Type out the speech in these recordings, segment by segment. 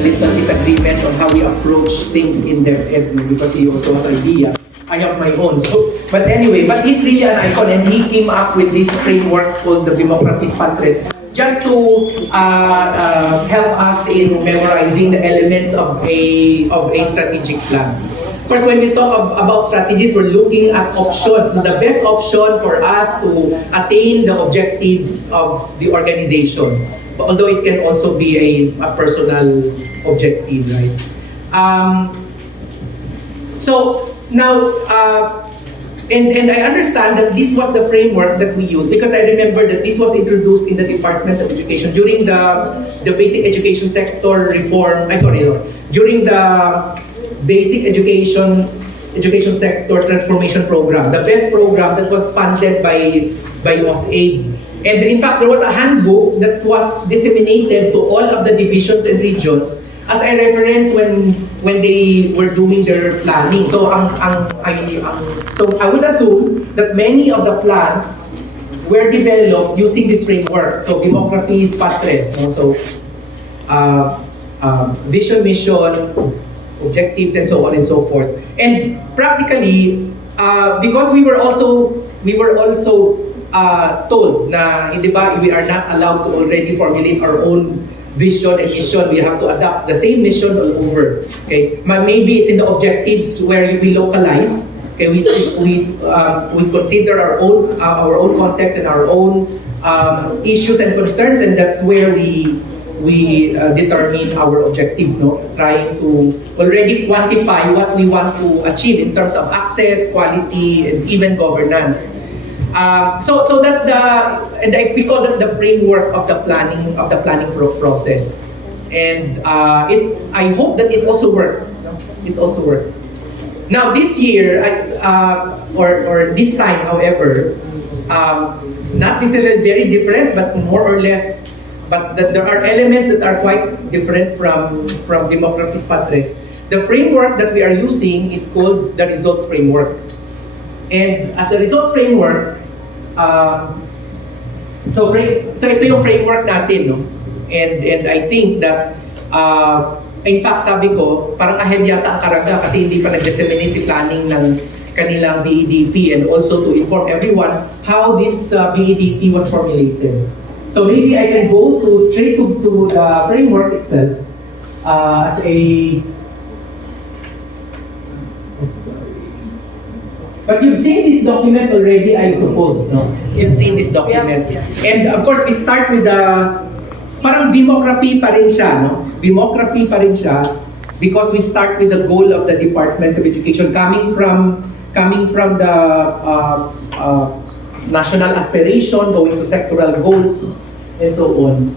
little disagreement on how we approach things in DepEd, because he also has idea. I have my own. So, but anyway, but he's really an icon, and he came up with this framework called the Democratis Patres, just to help us in memorizing the elements of a strategic plan. Of course, when we talk about strategies, we're looking at options. So the best option for us to attain the objectives of the organization, although it can also be a personal objective, right? So now, and I understand that this was the framework that we used, because I remember that this was introduced in the Department of Education during the basic education sector reform. During the basic education sector transformation program, the best program that was funded by OSAID. And in fact, there was a handbook that was disseminated to all of the divisions and regions as a reference when they were doing their planning. So so I would assume that many of the plans were developed using this framework. So Democratis Patres, so vision, mission, objectives, and so on and so forth. And practically, because we were also told na, di ba, we are not allowed to already formulate our own vision and mission. We have to adapt the same mission all over. Okay, maybe it's in the objectives where we localize. Okay, we consider our own context and our own issues and concerns, and that's where we determine our objectives, trying to already quantify what we want to achieve in terms of access, quality, and even governance. So that's we call that the framework of the planning process, and I hope that it also worked. It also worked. Now this year, or this time, however, not necessarily very different, but more or less. But there are elements that are quite different from Democratis Patres. The framework that we are using is called the results framework. And as a results framework, so ito yung framework natin, no? And I think that, in fact, sabi ko, parang ahead yata ang Caraga kasi hindi pa nag-disseminate si planning ng kanilang BEDP, and also to inform everyone how this BEDP was formulated. So maybe I can go straight to the framework itself as a. But you've seen this document already, I suppose, no? You've seen this document, and of course we start with the parang democracy pa rin siya, no? Democracy pa rin siya because we start with the goal of the Department of Education coming from the national aspiration, going to sectoral goals, and so on.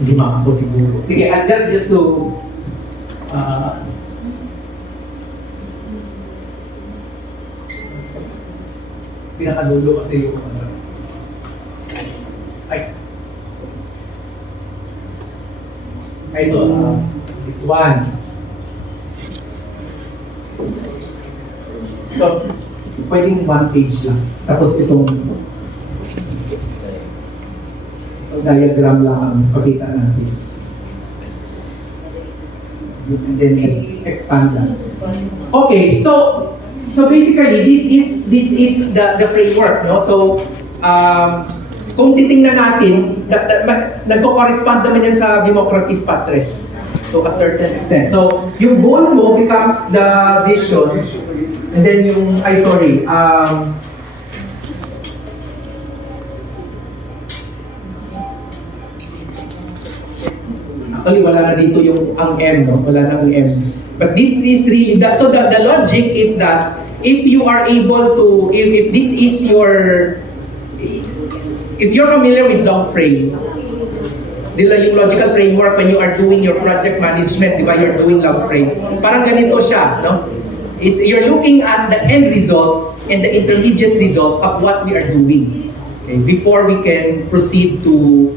Hindi makako siguro. Sige, just to pinakadulo kasi yung ito, this one. So, pwedeng one page lang. Tapos itong diagram lang ang pakita natin. And then expand lang. Okay, so basically this is the framework, no? So kung titingnan natin, nagko-correspond naman yan sa Democratis Patres to a certain extent. So yung goal mo becomes the vision. And then yung, actually wala na dito yung ang M, no? Wala na ang M. But this is really, so the logic is that if you are able to, if this is if you're familiar with log frame, yung logical framework when you are doing your project management, di ba, you're doing log frame. Parang ganito siya, no? You're looking at the end result and the intermediate result of what we are doing, okay, before we can proceed to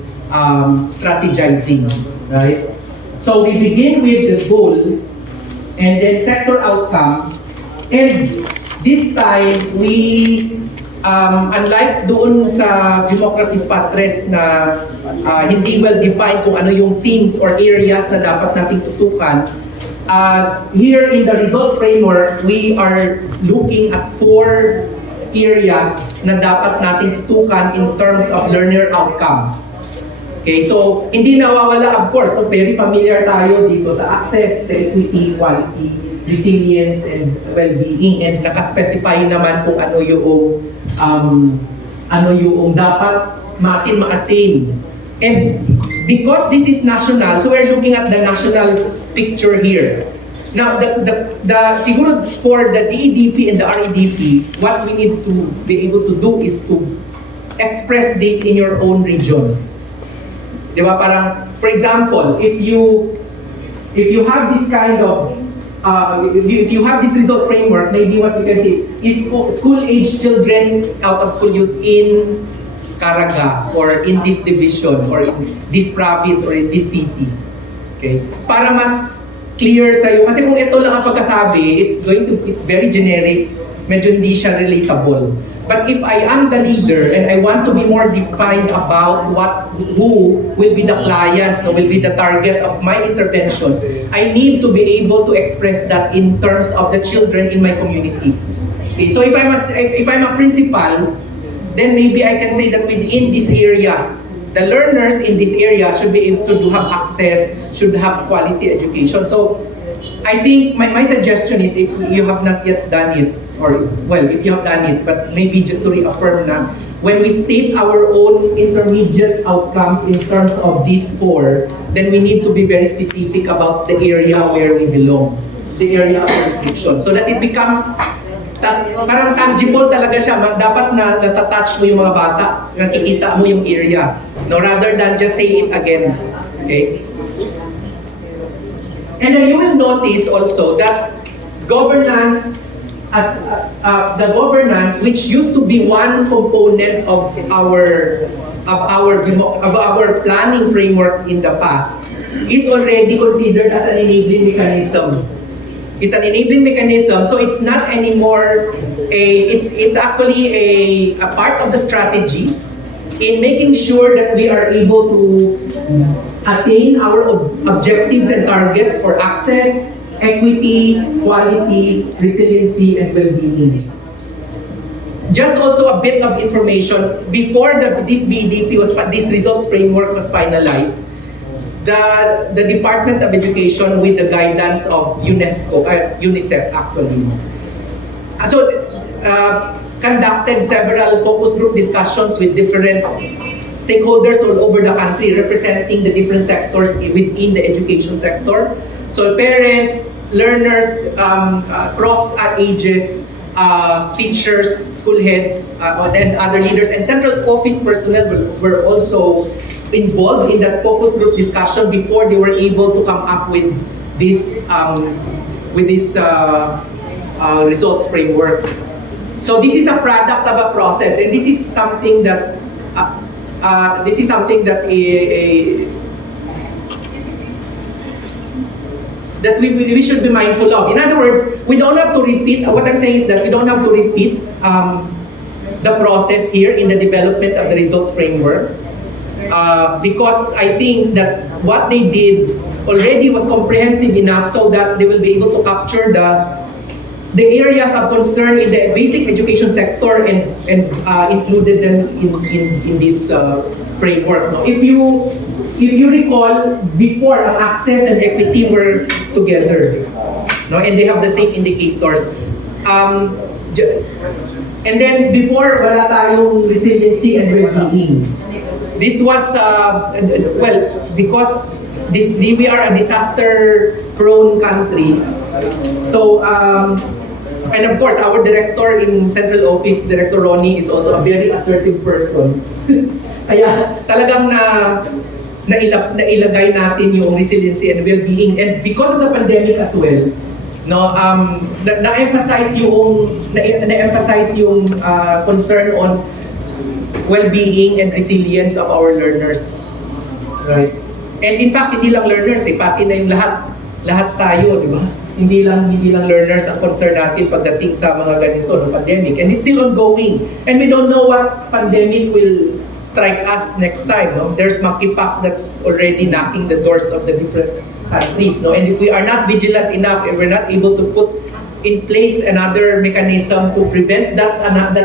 strategizing, right? So we begin with the goal and then sector outcomes, and this time we Unlike doon sa Democratis Patres na hindi well-defined kung ano yung themes or areas na dapat nating tutukan, here in the results framework, we are looking at 4 areas na dapat nating tutukan in terms of learner outcomes. Okay, so hindi nawawala, of course, so very familiar tayo dito sa access, sa equity, quality, resilience, and well-being, and nakaspecify naman kung ano yung dapat ma-attain. And because this is national, so we're looking at the national picture here. Now, siguro for the DEDP and the REDP, what we need to be able to do is to express this in your own region. Di ba? Parang, for example, if you have this kind of if you have this results framework, maybe what you can see is school-age children out of school youth in Caraga or in this division or in this province or in this city. Okay? Para mas clear sa'yo. Kasi kung ito lang ang pagkasabi, it's very generic, medyo hindi siya relatable. But if I am the leader and I want to be more defined about who will be the clients, will be the target of my intervention, I need to be able to express that in terms of the children in my community. Okay, so if I'm a principal, then maybe I can say that within this area, the learners in this area should be able to have access, should have quality education. So I think my suggestion is, if you have not yet done it, or well, if you have done it, but maybe just to reaffirm na, when we state our own intermediate outcomes in terms of these 4, then we need to be very specific about the area where we belong, the area of jurisdiction, so that it becomes parang tangible talaga siya. Dapat na natatouch mo yung mga bata, nakikita mo yung area, no, rather than just say it again. Okay? And then you will notice also that governance, as the governance, which used to be one component of our planning framework in the past, is already considered as an enabling mechanism. It's an enabling mechanism, so it's not anymore it's actually a part of the strategies in making sure that we are able to attain our objectives and targets for access, equity, quality, resiliency, and well-being. Just also a bit of information, before this results framework was finalized, the Department of Education, with the guidance of UNICEF actually, conducted several focus group discussions with different stakeholders all over the country representing the different sectors within the education sector. So parents, learners, cross ages, teachers, school heads, and other leaders, and central office personnel were also involved in that focus group discussion before they were able to come up with this results framework. So this is a product of a process, and this is something that that we should be mindful of. In other words, we don't have to repeat. What I'm saying is that we don't have to repeat the process here in the development of the results framework, because I think that what they did already was comprehensive enough so that they will be able to capture the areas of concern in the basic education sector and included them in this framework. No? If you recall, before access and equity were together, no, and they have the same indicators. And then before, wala tayong resiliency and well-being. This was because we are a disaster-prone country. So. And of course, our director in central office, Director Ronnie, is also a very assertive person. Kaya talagang nailagay natin yung resiliency and well-being. And because of the pandemic as well, no, na-emphasize yung concern on well-being and resilience of our learners. Right? And in fact, hindi lang learners, pati na yung lahat tayo, di ba? hindi lang learners ang concern natin pagdating sa mga ganito, no, pandemic. And it's still ongoing. And we don't know what pandemic will strike us next time. No? There's monkeypox that's already knocking the doors of the different countries. No? And if we are not vigilant enough and we're not able to put in place another mechanism to prevent that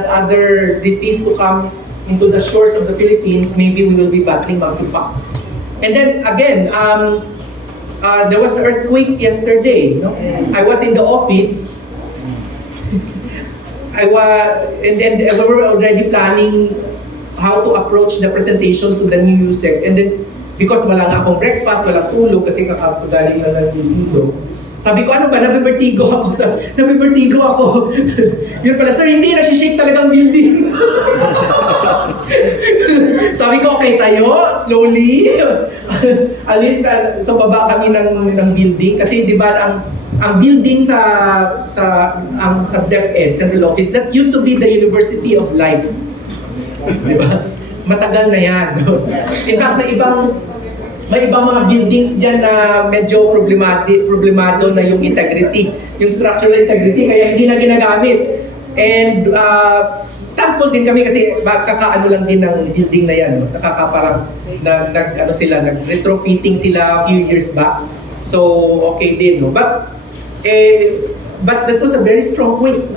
other disease to come into the shores of the Philippines, maybe we will be battling monkeypox. And then again, there was an earthquake yesterday. No? I was in the office. And then we were already planning how to approach the presentation to the new USEC. And then, because wala nga akong breakfast, wala tulog kasi kakapagaling na ng dito. Sabi ko, ano ba, nabibertigo ako. Nabibertigo ako. Yun pala, sir, hindi, nagsishake talagang building. Sabi ko, okay tayo, slowly. Alis ka, so baba kami ng building. Kasi di ba, ang building sa DepEd, Central Office, that used to be the University of Life. Di ba? Matagal na yan. In fact, may ibang mga buildings dyan na medyo problemado na yung integrity, yung structural integrity, kaya hindi na ginagamit. And thankful din kami kasi kakaano lang din ng building na yan. No? Parang nag-retrofitting sila a few years back. So, okay din. No? But that was a very strong point.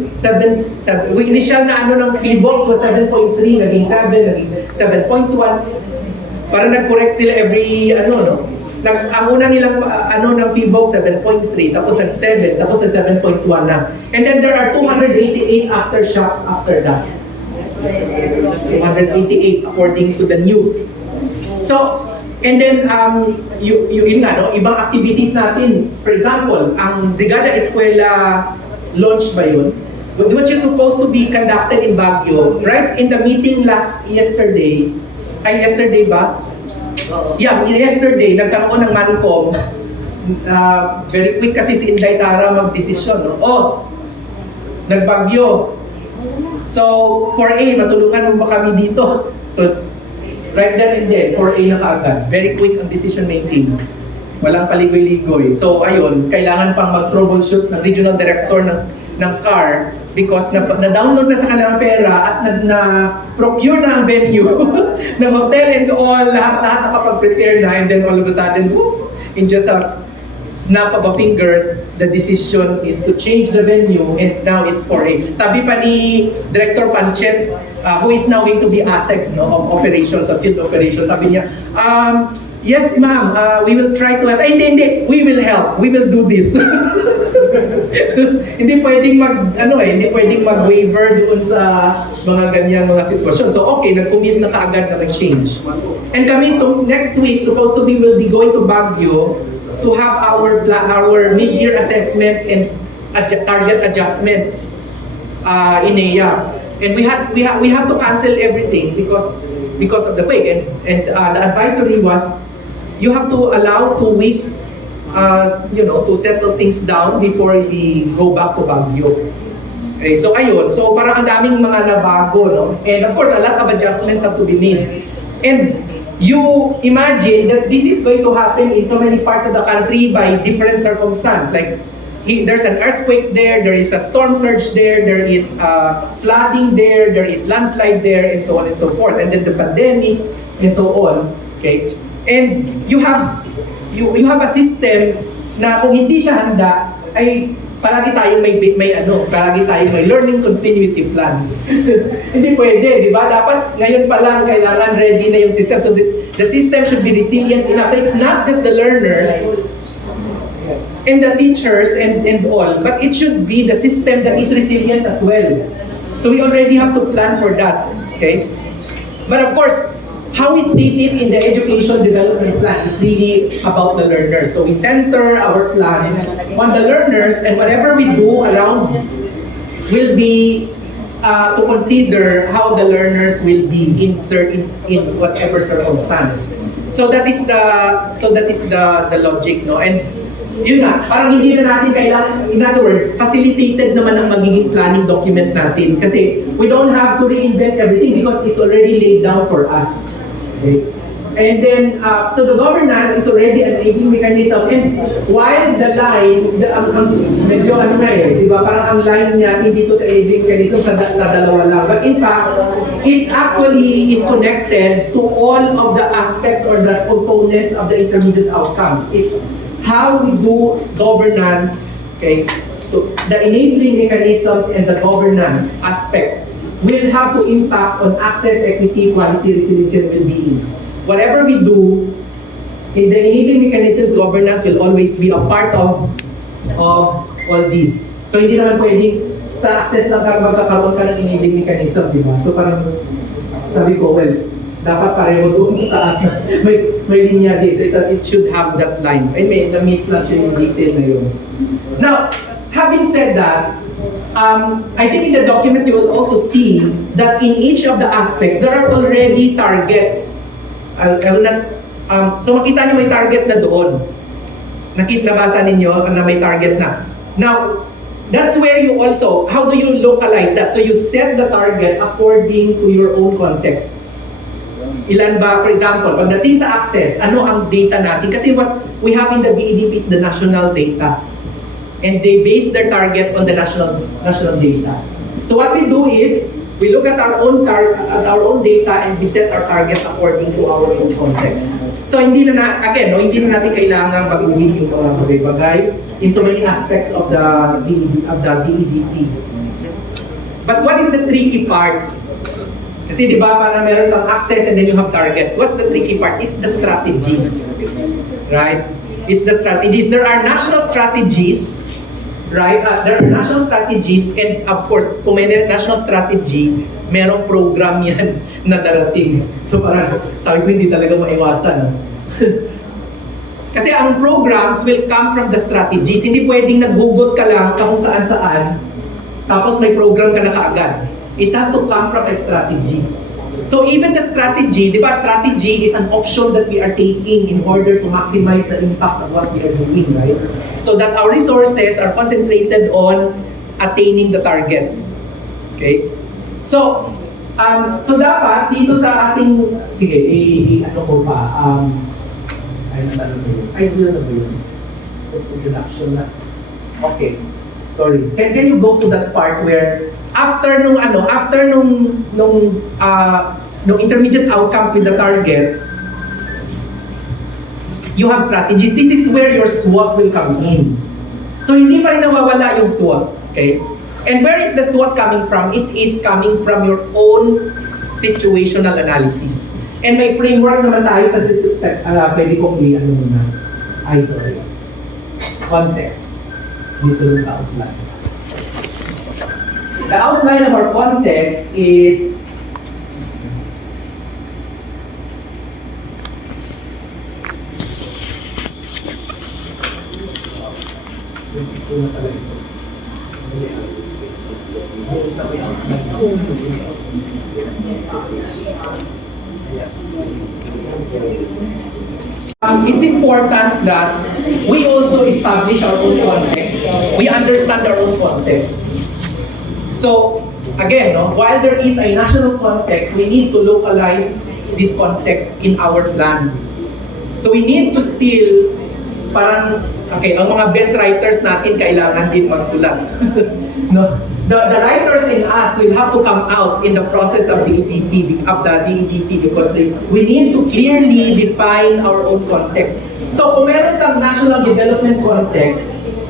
Initial na ano ng PBOX was 7.3, naging 7, naging 7.1. Para nag-correct sila every, no? Ang una nilang, ng PBOX, 7.3, tapos nag-7, tapos nag-7.1 na. And then there are 288 aftershocks after that. 288 according to the news. So, and then, yun nga, no? Ibang activities natin. For example, ang Brigada Eskwela launch ba yun? Which is supposed to be conducted in Baguio, right? In the meeting yesterday ba? Yeah, yesterday, nagkaroon ng Mancom. Very quick kasi si Inday Sara mag-desisyon, no? Nagbagyo. So, 4A, matulungan mo ba kami dito? So, right then and then, 4A na kaagad. Very quick ang decision making. Walang paligoy-ligoy. So, ayun, kailangan pang mag-troubleshoot ng regional director ng CAR because na-download na sa kanilang pera at na-procure na ang venue ng hotel and all, lahat nakapag-prepare na, and then all of a sudden, in just a snap of a finger, the decision is to change the venue and now it's 4A. Sabi pa ni Director Panchet, who is now going to be ASEC, no, of operations, of field operations, sabi niya, yes ma'am, we will try to help. Hindi, we will help. We will do this. Hindi pwedeng hindi pwedeng mag-waiver doon sa mga ganyang mga sitwasyon. So okay, nag-commit na kaagad na mag-change. And kami next week, supposed to be, will be going to Baguio to have our mid-year assessment and target adjustments in EA. And we have to cancel everything because of the quake. And the advisory was, you have to allow 2 weeks, to settle things down before we go back to Baguio. Okay, so ayun. So parang ang daming mga nabago, no? And of course, a lot of adjustments have to be made. And you imagine that this is going to happen in so many parts of the country by different circumstances. Like, there's an earthquake there is a storm surge there is flooding there is landslide there, and so on and so forth. And then the pandemic, and so on. Okay? And you have a system na kung hindi siya handa, ay palagi tayong may learning continuity plan. Hindi pwede, di ba? Dapat ngayon pa lang kailangan ready na yung system. So the system should be resilient enough. It's not just the learners and the teachers and all, but it should be the system that is resilient as well. So we already have to plan for that. Okay? But of course, how we state it in the education development plan is really about the learners. So we center our plan on the learners, and whatever we do around will be to consider how the learners will be inserted in whatever circumstance. So that is the logic, no? And yun nga, parang hindi na natin kailangan, in other words, facilitated naman ang magiging planning document natin kasi we don't have to reinvent everything because it's already laid down for us. Okay? And then, so the governance is already an enabling mechanism. And while the line, medyo ano na di ba? Parang ang line natin dito sa enabling mechanism sa dalawa lang. But in fact, it actually is connected to all of the aspects or the components of the intermediate outcomes. It's how we do governance, okay? So the enabling mechanisms and the governance aspect will have to impact on access, equity, quality, resilience, and well-being. Whatever we do, in the enabling mechanisms, governance will always be a part of all these. So hindi naman pwedeng sa access lang magkakaroon ka ng enabling mechanism, di ba? So parang sabi ko, well, dapat pareho doon sa taas na may linya din. So it should have that line. Ay, may na-miss lang siya yung detail na yun. Now, having said that, I think in the document you will also see that in each of the aspects, there are already targets. So makita nyo may target na doon. Nabasa ninyo na may target na. Now, that's where you also, how do you localize that? So you set the target according to your own context. Ilan ba, for example, pagdating sa access, ano ang data natin? Kasi what we have in the BEDP is the national data. And they base their target on the national data. So what we do is, we look at our own data and we set our target according to our own context. So hindi na hindi na natin kailangan baguhin yung mga bagay-bagay in so many aspects of the DEDP. But what is the tricky part? Kasi di ba parang meron kang access and then you have targets. What's the tricky part? It's the strategies. Right? It's the strategies. There are national strategies. Right? There are national strategies and of course, kung may national strategy, merong program yan na darating. So parang sabi ko hindi talaga maiwasan. Kasi ang programs will come from the strategies. Hindi pwedeng naghugot ka lang sa kung saan-saan tapos may program ka na kaagad. It has to come from a strategy. So even the strategy, di ba, strategy is an option that we are taking in order to maximize the impact of what we are doing, right? So that our resources are concentrated on attaining the targets. Okay? So, dapat dito sa ating, sige, ano ko pa, ay, na ba yun? That's introduction na. Okay. Sorry. Can you go to that part where after nung intermediate outcomes with the targets, you have strategies. This is where your SWOT will come in. So hindi pa rin nawawala yung SWOT, okay? And where is the SWOT coming from? It is coming from your own situational analysis. And may framework naman tayo sa pwede kong muna. Sorry. Context. Dito sa outline. The outline of our context is it's important that we also establish our own context. We understand our own context. So, again, while there is a national context, we need to localize this context in our plan. So we need to still, parang, okay, ang mga best writers natin kailangan din magsulat. No? The writers in us will have to come out in the process of the EDP, because we need to clearly define our own context. So kung meron kang national development context,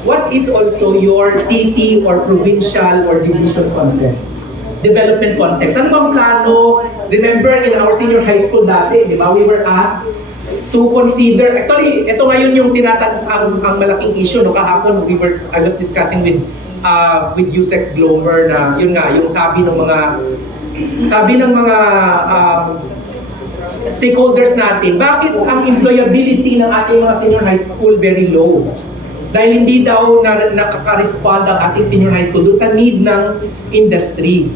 what is also your city or provincial or division context? Development context. Ano bang plano? Remember in our senior high school dati, di ba, we were asked to consider, actually, ito ngayon yung ang malaking issue, no, kahapon, I was discussing with Yusek Glover na, yun nga, yung sabi ng mga stakeholders natin, bakit ang employability ng ating mga senior high school very low? Dahil hindi daw nakaka-respond ang ating senior high school dun sa need ng industry.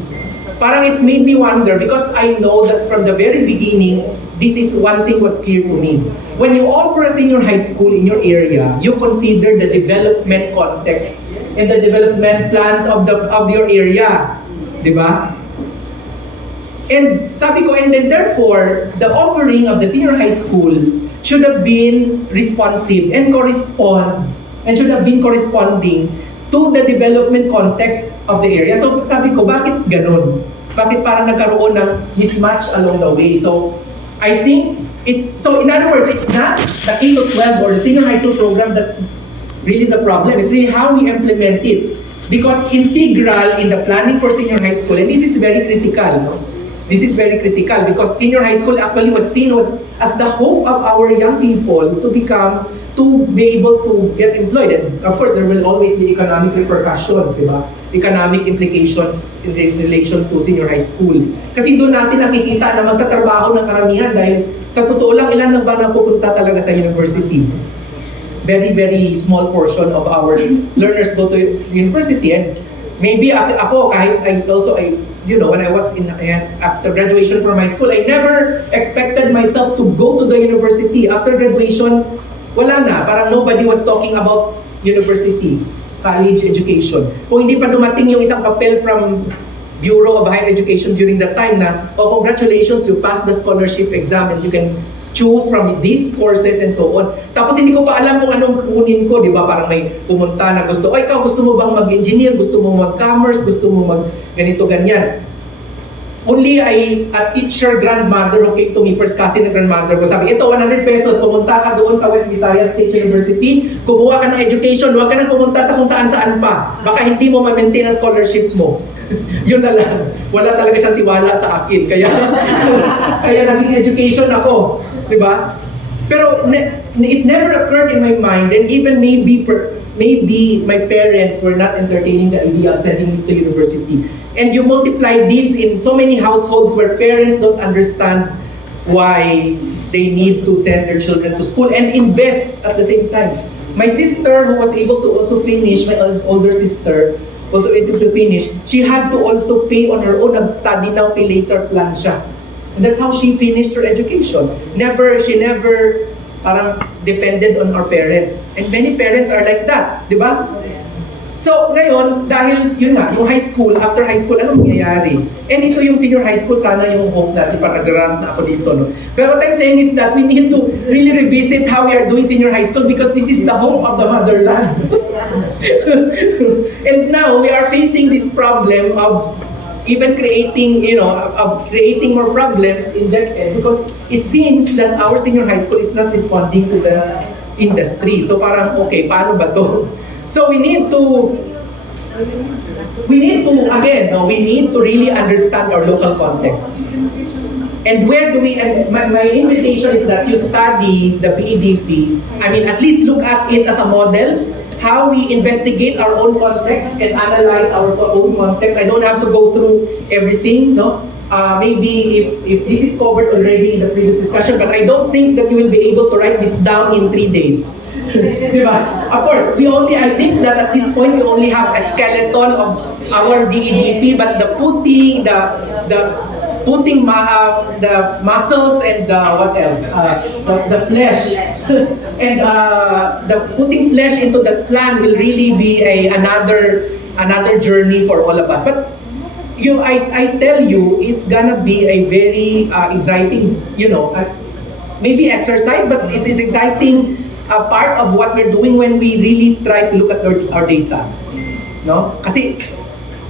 Parang it made me wonder because I know that from the very beginning, this is one thing was clear to me. When you offer a senior high school in your area, you consider the development context and the development plans of your area. Di ba? And sabi ko, and then therefore, the offering of the senior high school should have been responsive and should have been corresponding to the development context of the area. So sabi ko, bakit ganun? Bakit parang nagkaroon ng mismatch along the way? So I think so in other words, it's not the K-12 or the senior high school program that's really the problem. It's really how we implement it. Because integral in the planning for senior high school, and this is very critical, no? This is very critical because senior high school actually was seen as the hope of our young people to be able to get employed. And of course, there will always be economic repercussions, diba? Economic implications in relation to senior high school. Kasi doon natin nakikita na magtatrabaho ng karamihan dahil sa totoo lang, ilan lang ba napupunta talaga sa university? Very, very small portion of our learners go to university. And maybe ako, kahit when I was after graduation from high school, I never expected myself to go to the university. After graduation, wala na. Parang nobody was talking about university, college education. Kung hindi pa dumating yung isang papel from Bureau of Higher Education during that time na, oh, congratulations, you passed the scholarship exam and you can choose from these courses and so on. Tapos hindi ko pa alam kung anong kunin ko, di ba? Parang may pumunta na gusto, ikaw gusto mo bang mag-engineer? Gusto mo mag-commerce? Gusto mo mag-ganito, ganyan? Only a teacher grandmother who came to me, first cousin na grandmother ko, sabi, ito 100 pesos, pumunta ka doon sa West Visayas State University, kumuha ka ng education, huwag ka nang pumunta sa kung saan-saan pa. Baka hindi mo ma-maintain ang scholarship mo. Yun na lang. Wala talaga siyang tiwala sa akin. Kaya naging education ako. Diba? Pero it never occurred in my mind, and even maybe my parents were not entertaining the idea of sending me to university. And you multiply this in so many households where parents don't understand why they need to send their children to school and invest at the same time. My sister, who was able to also finish, my older sister, also able to finish, she had to also pay on her own, study now, pay later plan siya. And that's how she finished her education. She never parang depended on our parents. And many parents are like that, di ba? So ngayon, dahil yun nga, yung high school, after high school, anong mangyayari? And ito yung senior high school, sana yung hope natin, parang nag-rant na ako dito. No? But what I'm saying is that we need to really revisit how we are doing senior high school because this is the hope of the motherland. And now we are facing this problem of even creating more problems in that end because it seems that our senior high school is not responding to the industry. So parang, okay, paano ba to? So we need to really understand our local context. And my invitation is that you study the BEDP, at least look at it as a model, how we investigate our own context and analyze our own context. I don't have to go through everything, no? Maybe if this is covered already in the previous discussion, but I don't think that you will be able to write this down in 3 days. Diba? Of course, I think that at this point we only have a skeleton of our DEDP, but the muscles and what else? The flesh. And the putting flesh into that plan will really be another journey for all of us. But I tell you, it's gonna be a very exciting, maybe exercise, but it is exciting part of what we're doing when we really try to look at our data. No? Kasi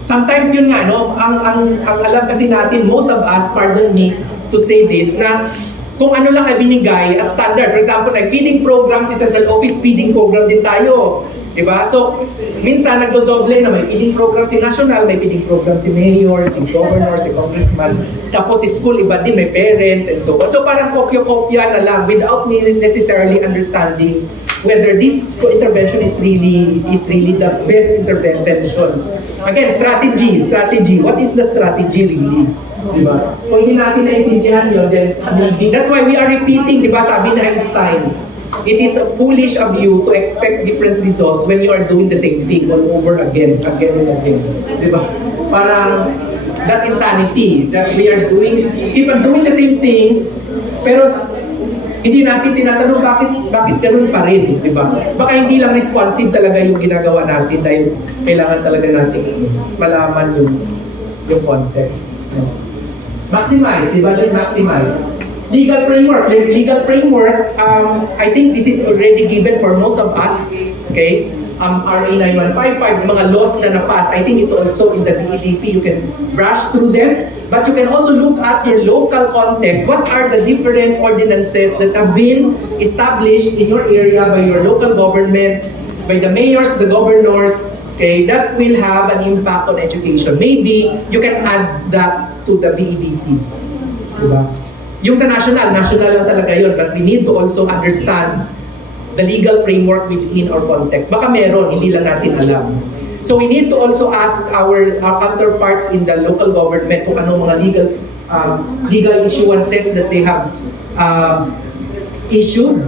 sometimes yun nga, no, ang alam kasi natin, most of us, pardon me to say this, na kung ano lang ay binigay at standard. For example, like feeding program, si Central Office, feeding program din tayo. Diba? So, minsan nagdodoble na may feeding program si National, may feeding program si Mayor, si Governor, si Congressman. Tapos si school, iba din, may parents and so on. So parang kopya-kopya na lang without me necessarily understanding whether this intervention is really the best intervention. Again, strategy. What is the strategy really? Diba? Kung hindi natin naintindihan yun, then that's why we are repeating, diba, sabi ni Einstein, it is foolish of you to expect different results when you are doing the same thing all over again and again. Diba? Parang, that's insanity. That we are keep on doing the same things, pero hindi natin tinatanong bakit ganun pa rin, diba? Baka hindi lang responsive talaga yung ginagawa natin dahil kailangan talaga natin malaman yung context. Maximize, di ba? Maximize. Legal framework. I think this is already given for most of us. Okay? RA 9155, the mga laws na na-pass, I think it's also in the BEDP. You can brush through them. But you can also look at your local context. What are the different ordinances that have been established in your area by your local governments, by the mayors, the governors, okay, that will have an impact on education. Maybe you can add that to the BEDP. Diba? Yung sa national lang talaga yun, but we need to also understand the legal framework within our context. Baka meron, hindi lang natin alam. So we need to also ask our counterparts in the local government kung anong mga legal issuances that they have issued,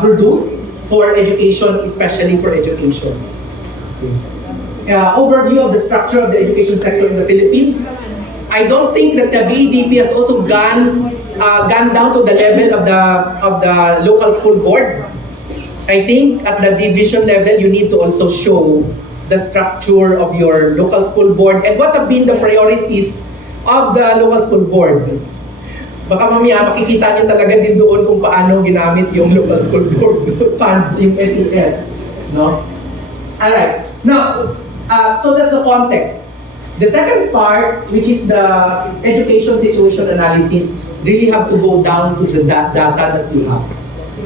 produced for education, especially for education. Overview of the structure of the education sector in the Philippines. I don't think that the BEDP has also gone down to the level of the local school board. I think at the division level, you need to also show the structure of your local school board and what have been the priorities of the local school board. Baka mamaya makikita niyo talaga din doon kung paano ginamit yung local school board funds, yung SEF. No? Alright. Now, so that's the context. The second part, which is the education situation analysis, really have to go down to the data that you have.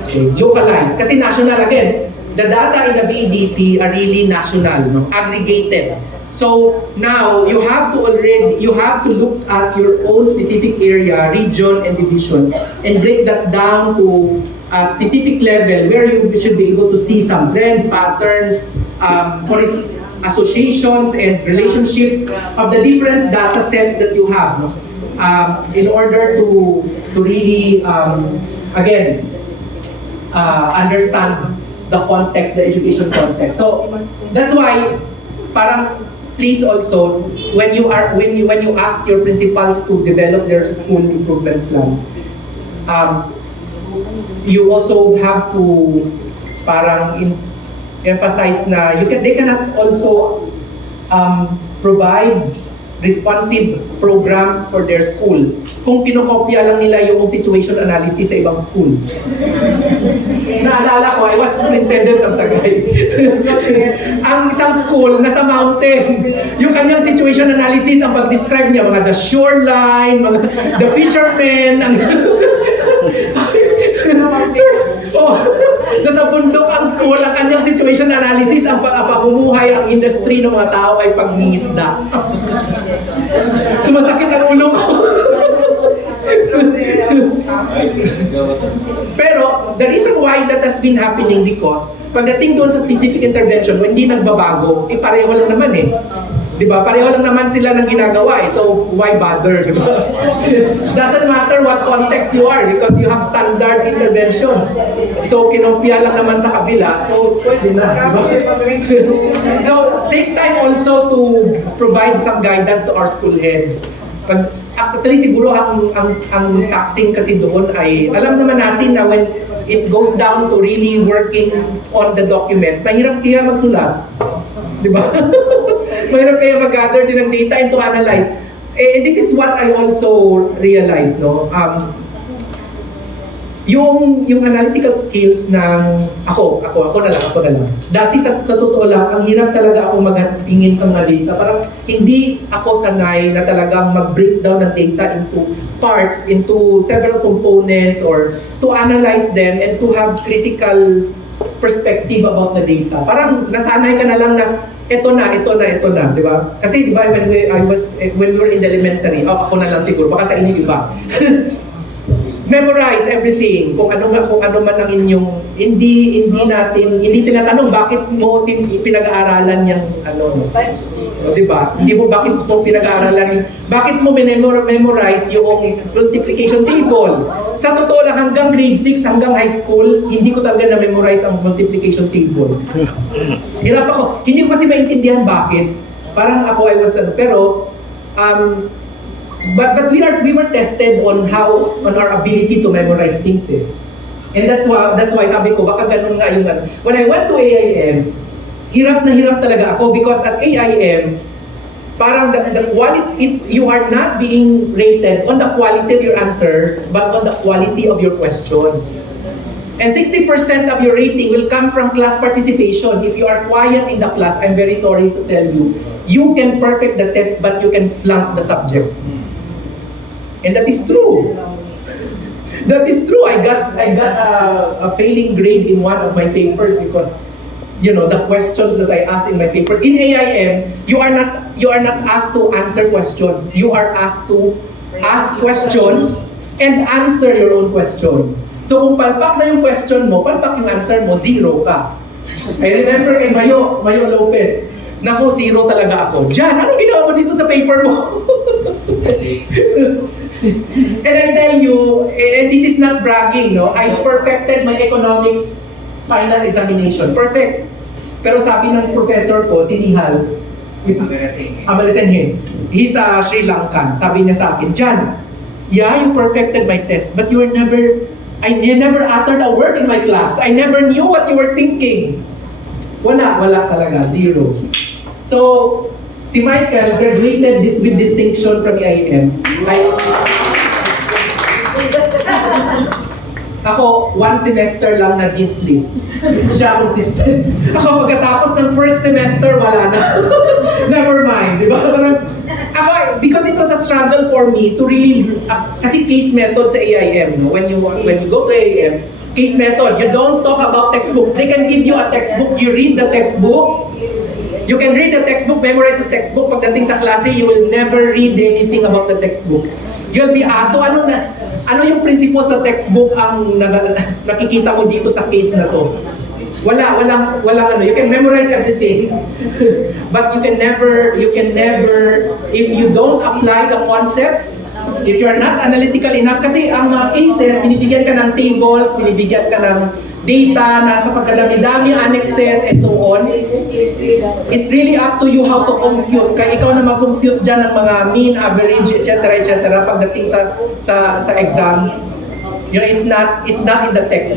Okay. Localized. Kasi national again, the data in the BEDP are really national, no? Aggregated. So now you have to look at your own specific area, region, and division, and break that down to a specific level where you should be able to see some trends, patterns, associations and relationships of the different data sets that you have, no? In order to really again understand the context, the education context. So that's why parang please also when you ask your principals to develop their school improvement plans, you also have to parang emphasize na they cannot also provide responsive programs for their school kung kinokopya lang nila yung situation analysis sa ibang school. Naalala ko, I was superintendent of Sagay. Ang isang school, nasa mountain. Yung kanyang situation analysis, ang pag-describe niya, mga the shoreline, mga the fishermen, nasa bundok ang school, ang kanyang situation analysis, ang pagmumuhay, ang industry ng mga tao ay pagmingisda. Sumasakit ang ulo ko. Pero, the reason why that has been happening because, pagdating doon sa specific intervention, when hindi nagbabago, pareho lang naman eh. Diba? Pareho lang naman sila ng ginagawa eh. So, why bother? Diba? Doesn't matter what context you are because you have standard interventions. So, kinopya lang naman sa kabila. So, pwede na. Diba? So, take time also to provide some guidance to our school heads. Actually, siguro ang taxing kasi doon ay, alam naman natin na when it goes down to really working on the document, mahirap kaya magsulat. Diba? Mahirap kaya mag-gather din ng data and to analyze. And this is what I also realized, no? Yung analytical skills ng ako na lang. Dati sa totoo lang, ang hirap talaga ako magtingin sa mga data. Parang hindi ako sanay na talagang mag-breakdown ng data into parts, into several components, or to analyze them and to have critical perspective about the data. Parang nasanay ka na lang na ito na, di ba? Kasi di ba when we were in the elementary, ako na lang siguro, baka sa inyo iba. Memorize everything. Kung ano man ang inyong hindi tinatanong bakit mo pinag-aaralan yung times 2. Di ba? Hindi mo bakit mo pinag-aaralan bakit mo memorize yung multiplication table. Sa totoo lang hanggang grade 6 hanggang high school, hindi ko talaga na-memorize ang multiplication table. Hirap ako. Hindi ko kasi maintindihan bakit. Parang ako But we were tested on our ability to memorize things eh. And that's why sabi ko baka ganun nga yung when I went to AIM, hirap na hirap talaga ako because at AIM Parang the quality, you are not being rated on the quality of your answers, but on the quality of your questions. And 60% of your rating will come from class participation. If you are quiet in the class, I'm very sorry to tell you, you can perfect the test, but you can flunk the subject. And that is true. That is true. I got a failing grade in one of my papers because, you know, the questions that I asked in my paper. In AIM, you are not asked to answer questions. You are asked to ask questions and answer your own question. So kung palpak na yung question mo, palpak yung answer mo, zero ka. I remember kay Mayo Lopez, naku, zero talaga ako. Jan, anong ginawa mo dito sa paper mo? And I tell you, and this is not bragging, no? I perfected my economics final examination. Perfect. Pero sabi ng professor ko, si Nihal, Amalasenhin, he's a Sri Lankan. Sabi niya sa akin, Jan, yeah, you perfected my test, but you never uttered a word in my class. I never knew what you were thinking. Wala talaga, zero. So, si Michael graduated with distinction from EIM. Ako, one semester lang na Dean's List. Siya consistent. Ako, pagkatapos ng first semester, wala na. Never mind, di ba? Ako, because it was a struggle for me to really, kasi case method sa AIM, no? When you go to AIM, case method, you don't talk about textbooks. They can give you a textbook, you read the textbook, you can read the textbook, memorize the textbook. Pagdating sa klase, you will never read anything about the textbook. You'll be asked, so ano yung principle sa textbook ang nakikita mo dito sa case na to? Walang ano. You can memorize everything, but you can never, if you don't apply the concepts, if you are not analytical enough, kasi ang mga cases, binibigyan ka ng tables, binibigyan ka ng data na sa pagkadami-dami, annexes, and so on. It's really up to you how to compute. Kaya ikaw na mag-compute dyan ng mga mean, average, etc. pagdating sa exam. You know, it's not in the text.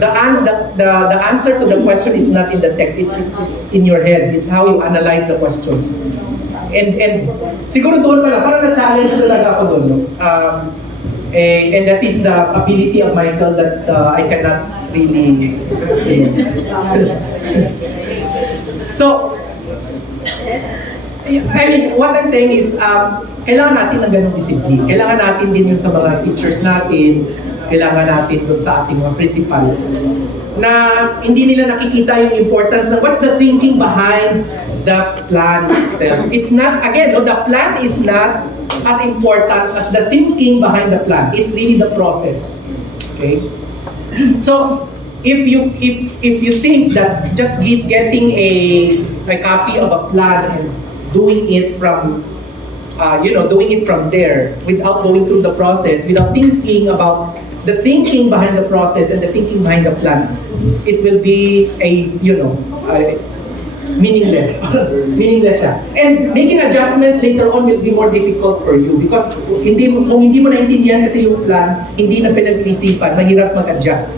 The answer to the question is not in the text. It's in your head. It's how you analyze the questions. And siguro doon pala, parang na-challenge talaga ako doon. No? And that is the ability of Michael that I cannot really. So, I mean, what I'm saying is, kailangan natin ng ganung discipline. Kailangan natin din yun sa mga teachers natin. Kailangan natin dun sa ating mga principal na hindi nila nakikita yung importance ng what's the thinking behind the plan itself. It's not, again, no, the plan is not as important as the thinking behind the plan. It's really the process. Okay? So, if you think that just getting a copy of a plan and doing it from there without going through the process, without thinking about the thinking behind the process and the thinking behind the plan, it will be meaningless. Meaningless siya. And making adjustments later on will be more difficult for you because kung hindi mo naintindihan kasi yung plan, hindi na pinag-isipan, mahirap mag-adjust.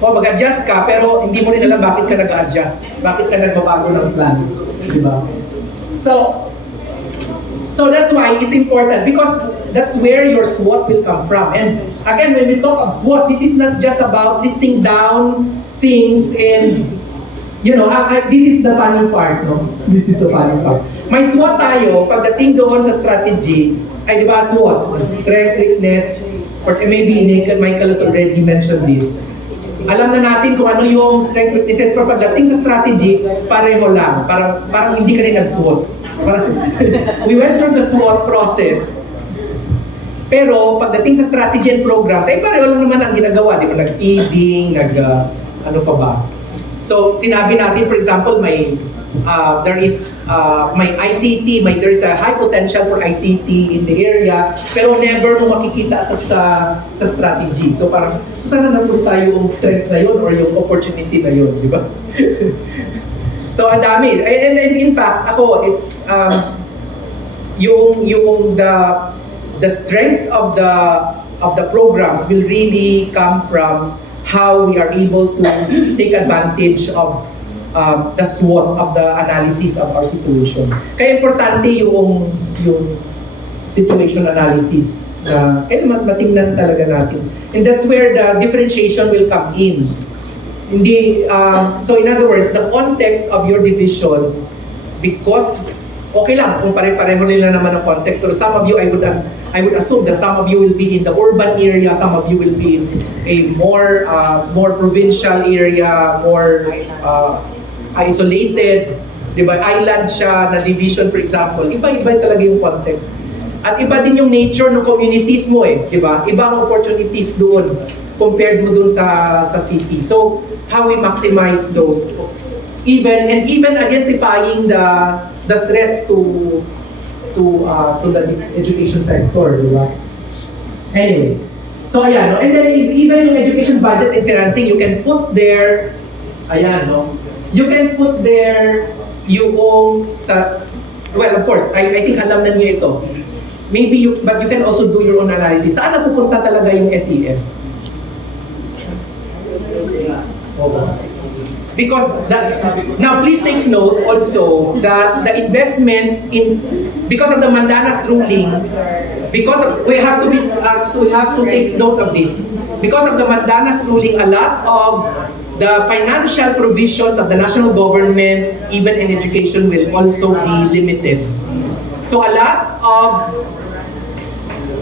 O mag-adjust ka, pero hindi mo rin alam bakit ka nag-adjust, bakit ka nagbabago ng plan. Diba? So that's why it's important because that's where your SWOT will come from. And again, when we talk of SWOT, this is not just about listing down things and, this is the funny part, no? This is the funny part. May SWOT tayo, pagdating doon sa strategy, ay di ba SWOT? Strengths, weakness, or maybe Michael has already mentioned this. Alam na natin kung ano yung strengths, weaknesses, pero pagdating sa strategy, pareho lang. Parang hindi ka rin nag-SWOT. We went through the SWOT process. Pero pagdating sa strategy and programs, ay pareho lang naman ang ginagawa. Di ba? Nag-feeding, ano pa ba? So, sinabi natin, for example, there is there is a high potential for ICT in the area, pero never mo makikita sa strategy. So parang, sana napunta yung strength na yun or yung opportunity na yun, di ba? So, ang dami. And in fact, ako, the strength of the programs will really come from how we are able to take advantage of the SWOT of the analysis of our situation. Kaya importante yung situation analysis na matingnan talaga natin. And that's where the differentiation will come in. Hindi, so in other words, the context of your division, because okay lang kung pare-pareho nila naman ang context, pero some of you, I would assume that some of you will be in the urban area, some of you will be in a more provincial area, more isolated, di ba? Island siya na division, for example. Iba-iba talaga yung context. At iba din yung nature ng communities mo di ba? Iba ang opportunities doon compared mo doon sa city. So, how we maximize those, even identifying the threats to the education sector, di ba? Anyway, so ayan, no? And then even yung education budget and financing, you can put there, ayan, no? You can put there yung sa, well, of course, I think alam na niyo ito. Maybe but you can also do your own analysis. Saan napupunta talaga yung SEF? Because now please take note also that the investment because of the Mandanas ruling, we have to take note of this. Because of the Mandanas ruling, a lot of the financial provisions of the national government, even in education, will also be limited. So a lot of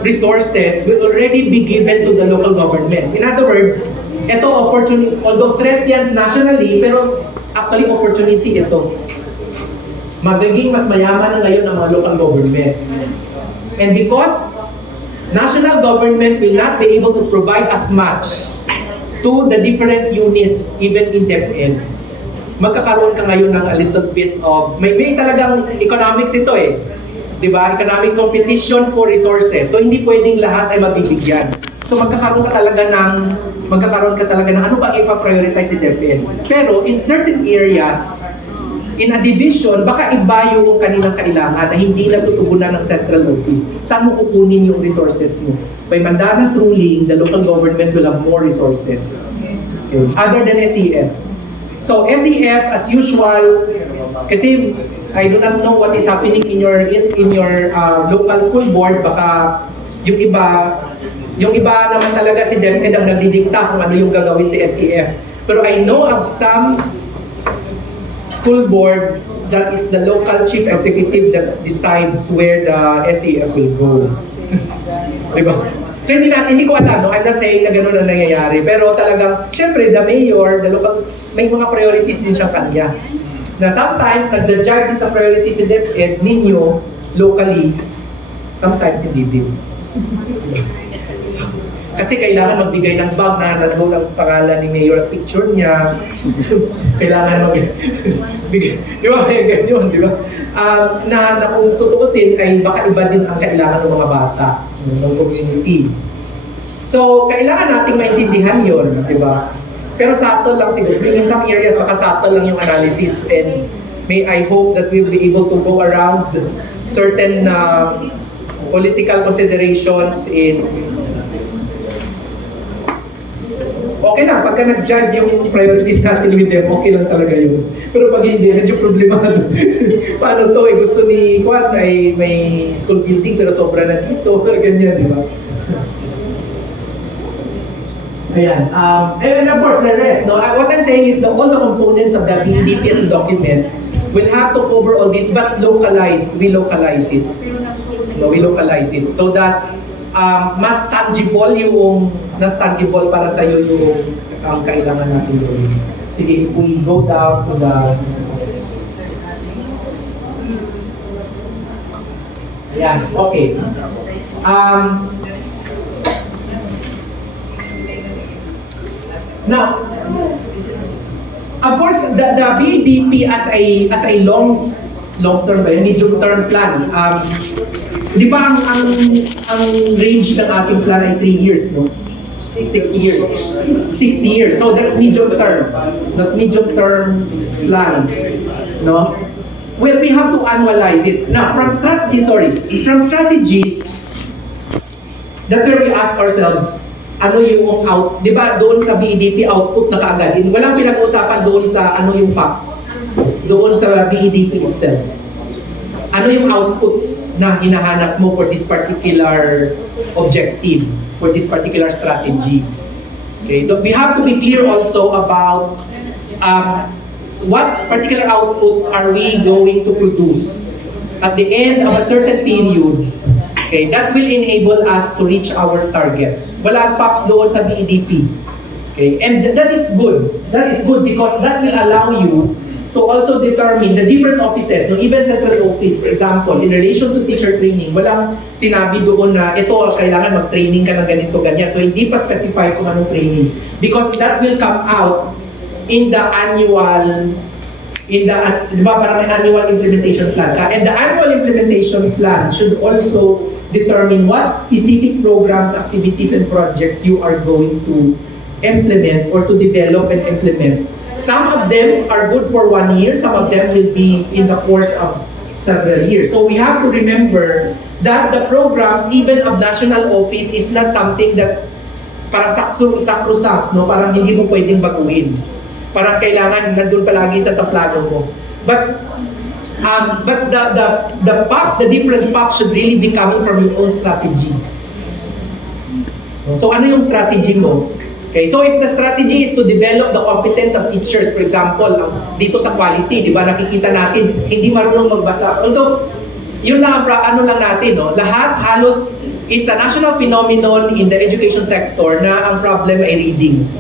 resources will already be given to the local governments. In other words, ito opportunity, although threat yan nationally, pero actually opportunity ito. Magiging mas mayaman na ngayon ang mga local governments. And because national government will not be able to provide as much to the different units, even in DepEd, magkakaroon ka ngayon ng a little bit of, may talagang economics ito di ba? Economics competition for resources. So hindi pwedeng lahat ay mabibigyan. So magkakaroon ka talaga ng ano ba ipa-prioritize si DepEd. Pero in certain areas, in a division, baka iba yung kanilang kailangan na hindi natutugunan ng central office. Saan mo kukunin yung resources mo? By Mandanas ruling, the local governments will have more resources. Okay. Other than SEF. So SEF, as usual, kasi I do not know what is happening in your local school board. Baka yung iba naman talaga si DepEd ang nagdidikta kung ano yung gagawin si SEF. Pero I know of some school board that it's the local chief executive that decides where the SEF will go. Diba? So hindi ko alam, no? I'm not saying na gano'n ang nangyayari. Pero talagang, syempre, the mayor, the local, may mga priorities din siya kanya. Na sometimes, nag-judge din sa priorities ni DepEd ninyo, locally, sometimes hindi din. So, kasi kailangan magbigay ng bag na nanabaw ng pangalan ni Mayor at picture niya. Kailangan magbigay. Di ba? May ganyan, di ba? Na kung tutuusin ay baka iba din ang kailangan ng mga bata ng community. So, kailangan nating maintindihan yun, di ba? Pero subtle lang siguro. In some areas, baka subtle lang yung analysis, and I hope that we'll be able to go around certain political considerations in okay lang, pagka nag-judge yung priorities natin with them, okay lang talaga yun. Pero pag hindi, medyo problemado. Paano to? Gusto ni Juan ay may school building pero sobra na dito. Ganyan, di ba? Ayan. And of course, the rest. No? What I'm saying is all the components of the BDPS document will have to cover all this, but we localize it. No, we localize it so that mas tangible para sa iyo yung kailangan natin gawin. Sige, if we go down to the ayan, okay. Now, of course, the BDP as a long-term ba, medium term plan. Di ba ang range ng ating plan ay 3 years, no? 6 years. 6 years. So that's medium term. That's medium term plan, no? Well, we have to annualize it. Now, from strategies, that's where we ask ourselves, ano yung out, di ba doon sa BDP output na kaagad, walang pinag-usapan doon sa ano yung PAPS. doon sa BEDP itself. Ano yung outputs na hinahanap mo for this particular objective, for this particular strategy? Okay, we have to be clear also about what particular output are we going to produce at the end of a certain period. Okay, that will enable us to reach our targets. Wala POPs doon sa BEDP. Okay, and that is good. That is good because that will allow you to also determine the different offices, no, even central office, for example, in relation to teacher training, walang sinabi doon na ito, kailangan mag-training ka ng ganito, ganyan. So, hindi pa specify kung anong training. Because that will come out in the annual, di ba, parang may annual implementation plan ka. And the annual implementation plan should also determine what specific programs, activities, and projects you are going to implement or to develop and implement. Some of them are good for 1 year, some of them will be in the course of several years. So we have to remember that the programs, even of national office, is not something that parang sakrosanct, no? Parang hindi mo pwedeng baguhin. Parang kailangan nandun palagi sa plano mo. But the POPs, the different POPs should really be coming from your own strategy. So ano yung strategy mo? Okay, so if the strategy is to develop the competence of teachers, for example, dito sa quality, di ba, nakikita natin, hindi marunong magbasa. Although, yun lang, ano lang natin, no? Lahat, halos, it's a national phenomenon in the education sector na ang problem ay reading.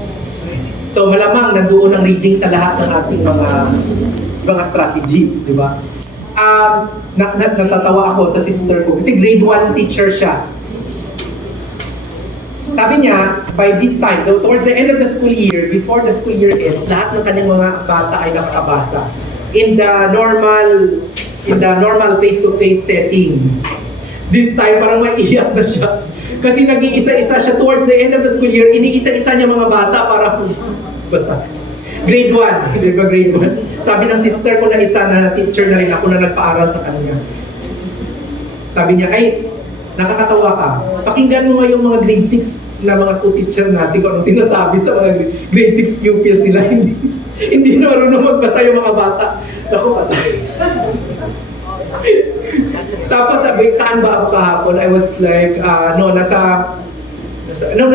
So, malamang nandoon ang reading sa lahat ng ating mga strategies, di ba? Natatawa ako sa sister ko, kasi grade 1 teacher siya. Sabi niya, by this time, towards the end of the school year, before the school year ends, lahat ng kanyang mga bata ay nakakabasa. In the normal face-to-face setting. This time, parang maiiyak na siya. Kasi naging isa-isa siya towards the end of the school year, iniisa-isa niya mga bata para basa. Grade 1, di ba grade 1? Sabi ng sister ko na isa na teacher na rin ako na nagpaaral sa kanya. Sabi niya, ay, nakakatawa ka. Pakinggan mo nga yung mga grade 6 na mga co-teacher natin kung anong sinasabi sa mga grade 6 pupils nila. Hindi na marunong magbasa yung mga bata. Ako patay. Tapos sabi, saan ba ako kahapon? I was like, nasa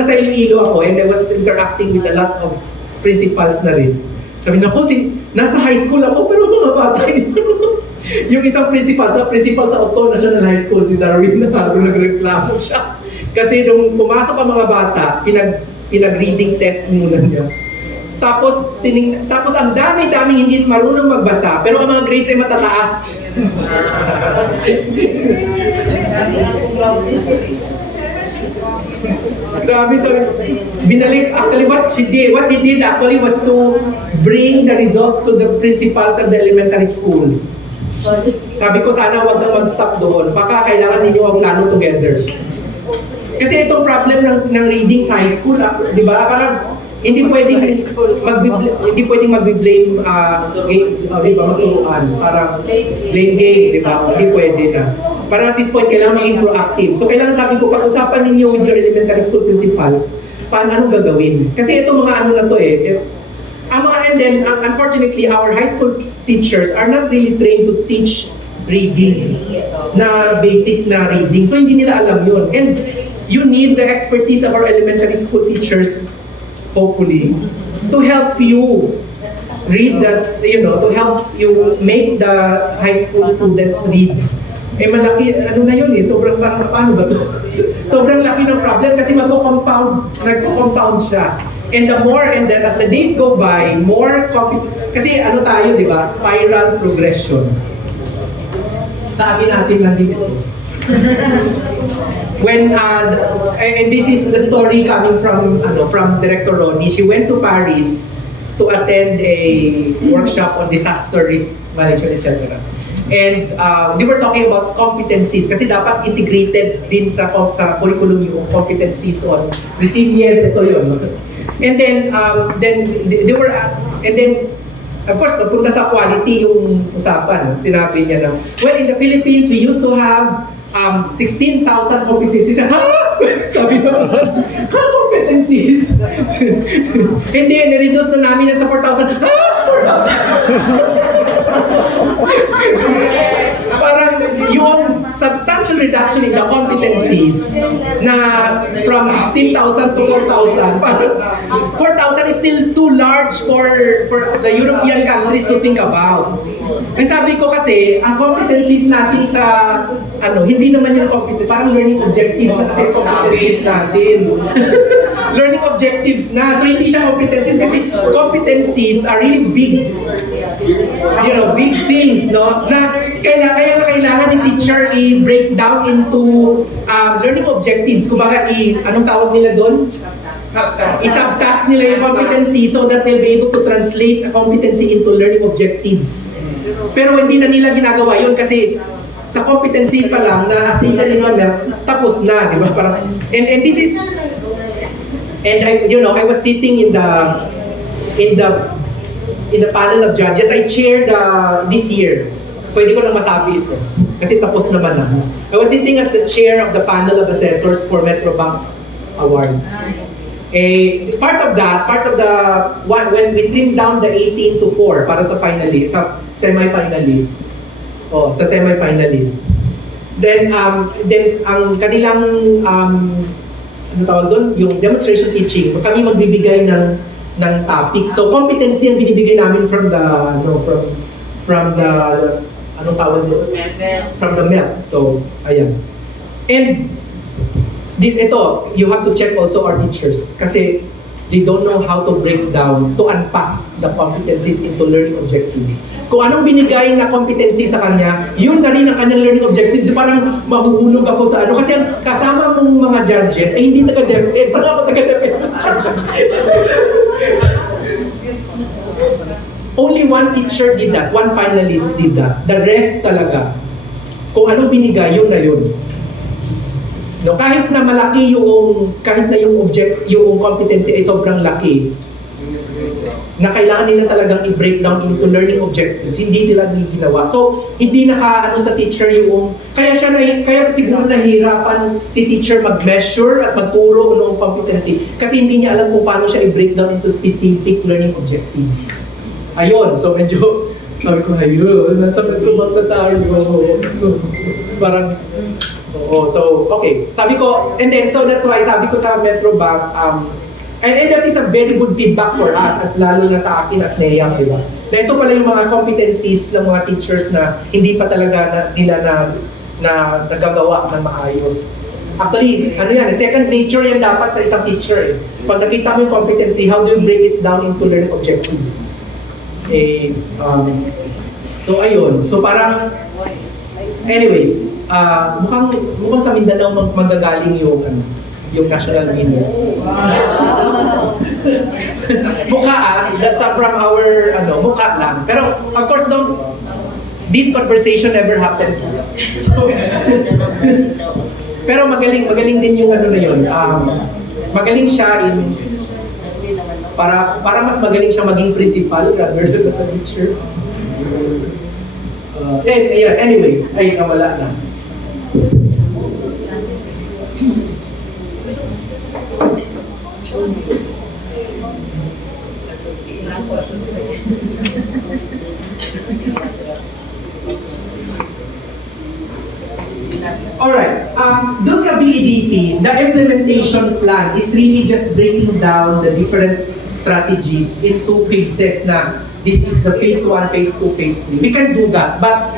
Iloilo ako and I was interacting with a lot of principals na rin. Sabi na ko, nasa high school ako pero mga bata hindi marunong. Yung isang principal sa Auto National High School, si Darwin na nagreklamo siya. Kasi nung pumasok ang mga bata, pinag-reading test muna niya. Tapos ang dami-daming hindi marunong magbasa, pero ang mga grades ay matataas. Grabe, sabi. Binalik, actually what he did actually was to bring the results to the principals of the elementary schools. Sabi ko sana wag nang mag-stop doon. Baka kailangan ninyo mag-plano together. Kasi itong problem ng reading sa high school, di ba? Parang hindi pwedeng magbi-blame di ba, magturuan. Parang blame game, di ba? Hindi pwede na. Para at this point, kailangan maging proactive. So kailangan sabi ko, pag-usapan ninyo with your elementary school principals, paano anong gagawin? Kasi itong mga ano na to and then, unfortunately, our high school teachers are not really trained to teach reading, na basic na reading. So, hindi nila alam yun. And you need the expertise of our elementary school teachers, hopefully, to help you read that, to help you make the high school students read. Malaki, ano na yun sobrang paano ba to? Sobrang laki ng problem kasi nagko-compound siya. And then as the days go by, kasi ano tayo, di ba? Spiral progression. Sa atin lang dito. And this is the story coming from Director Ronnie. She went to Paris to attend a workshop on disaster risk management, etc. And they were talking about competencies kasi dapat integrated din sa curriculum yung competencies on resilience, ito yun. And then they were and then of course napunta sa quality yung usapan. Sinabi niya na, well, in the Philippines we used to have 16,000 competencies. Sabi naman, competencies. And then, na-reduce na namin na sa 4,000. 4,000. Parang yung substantial reduction in the competencies na from 16,000 to 4,000, parang 4,000 is still too large for the European countries to think about. May sabi ko kasi, ang competencies natin sa, hindi naman yung parang learning objectives na kasi competencies natin. Learning objectives na. So hindi siya competencies kasi competencies are really big, big things, no? Na kailangan ni teacher i-break down into learning objectives. Kumbaga, anong tawag nila doon? I-subtask nila yung competency so that they'll be able to translate a competency into learning objectives. Pero hindi na nila ginagawa yun kasi sa competency pa lang na stated in one tapos na, di ba? Parang, and this is, and I was sitting in the panel of judges. I chaired this year. Pwede ko nang masabi ito kasi tapos naman na. I was sitting as the chair of the panel of assessors for Metrobank Awards. Part of the when we trimmed down the 18 to 4 para sa finalists, sa semi-finalists. Sa semi-finalists. Then ang kanilang ano tawag doon, yung demonstration teaching, kami magbibigay ng topic. So competency ang binibigay namin from the anong tawag doon? From the MELS. So ayan. And ito, you have to check also our teachers kasi they don't know how to break down, to unpack the competencies into learning objectives. Kung anong binigay na competency sa kanya, yun na rin ang kanyang learning objectives. Parang mahuhulog ako sa kasi ang kasama kong mga judges ay hindi taga-DepEd. Parang ako taga-DepEd. Only one teacher did that, one finalist did that. The rest talaga, kung anong binigay, yun na yun. No, kahit na malaki yung competency ay sobrang laki, na kailangan nila talagang i-break down into learning objectives, hindi nila ginawa. So, hindi sa teacher kaya siguro nahihirapan si teacher mag-measure at magturo ng competency kasi hindi niya alam kung paano siya i-break down into specific learning objectives. Ayun, so medyo, sabi ko, nasa Metrobank na tayo. Parang, so, okay. Sabi ko, and then, so that's why sabi ko sa Metrobank, and that is a very good feedback for us, at lalo na sa akin as NEA, di ba? Na ito pala yung mga competencies ng mga teachers na hindi pa talaga nila na nagagawa ng maayos. Actually, second nature yan dapat sa isang teacher. Pag nakita mo yung competency, how do you break it down into learning objectives? So, ayun. So, parang, anyways, mukhang sa Mindanao magagaling yung national winner. Mukha that's from our mukha lang. Pero of course this conversation never happened. So pero magaling din yung na yun. Magaling siya para mas magaling siya maging principal rather than sa teacher. Anyway, nawala na. Alright, doon sa BEDP, the implementation plan is really just breaking down the different strategies into phases na this is the phase 1, phase 2, phase 3. We can do that, but